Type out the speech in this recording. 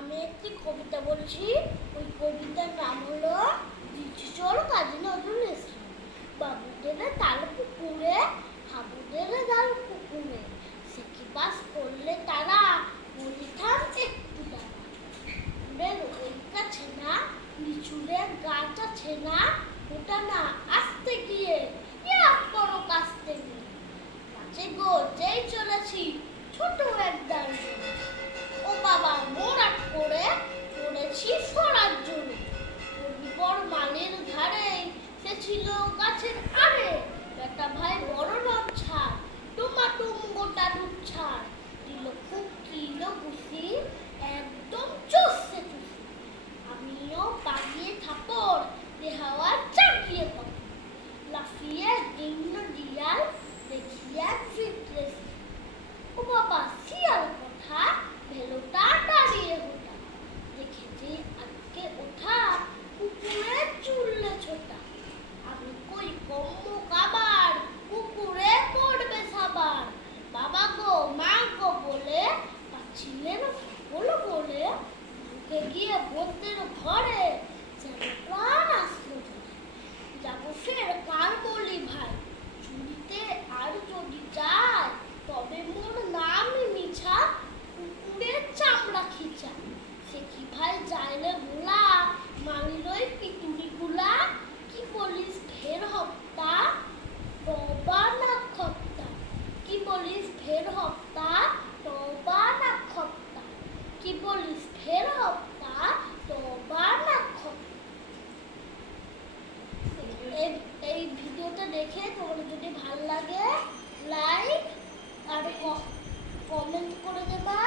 আমি একটি কবিতা বলছি। ওই কবিতার নাম হলো চোর কাজী নজরুল ইসলাম। বাবুদের তাল পুকুরে, হাবুদের ডাল পুকুরে, সিকি পাস করলে তারা বলিথাম একটু দাঁড়া। পুকুরের ওই কাছে না, লিচুরের গাছ আছে না, ওটা না আসতে গিয়ে বড় কাস্তে গিয়ে কাছে গো যেই চলেছি ছোট এক দাঁড়িয়ে, ও বাবা মোড়াট করে পড়েছি সরার জন্য। পর মালের ধারে সে ছিল গাছের আড়ে, বেটা ভাই বড় রব ছাড়, টুমাটুম গোটা দুধ ছাড়, দিল খুব কিলো গুছি একদম চষছে চুষি। আমিও পাগিয়ে থাপড় দেহাওয়া চাকিয়ে কত, লাফিয়ে ডিঙ্গল ডিয়াল দেখিয়া ফিটলেস। ও বাবা শিয়াল কথা ভেলোটা দাঁড়িয়ে হোটা, দেখেছি আজকে ওঠা কুকুরে চুললে ছোটা। আমি কই কম্ম কাবার কুকুরে পড়বে সাবার, বাবা গো মা গো বলে পাচ্ছিলেন বলো বলে ঢুকে গিয়ে বলতেন ঘরে, যেন প্রাণ আসলো ধরে। যাবো ফের কার বলি ভাই, চুরিতে আর যদি যায় তবে মোর নামই মিছা, কুকুরের চামড়া খিচা। সে কি ভাই যাইলে ভোলা মালিরই পিতুরি গুলা, কি বলিস ফের হপ্তা তবা না খপ্তা, কি বলিস ফের হপ্তা তবা না খপ্তা, কি বলিস ফের হপ্তা তবা না খপ্তা। এই ভিডিওটা দেখে তোমাদের যদি ভালো লাগে লাইক আর কমেন্ট করে দেবা।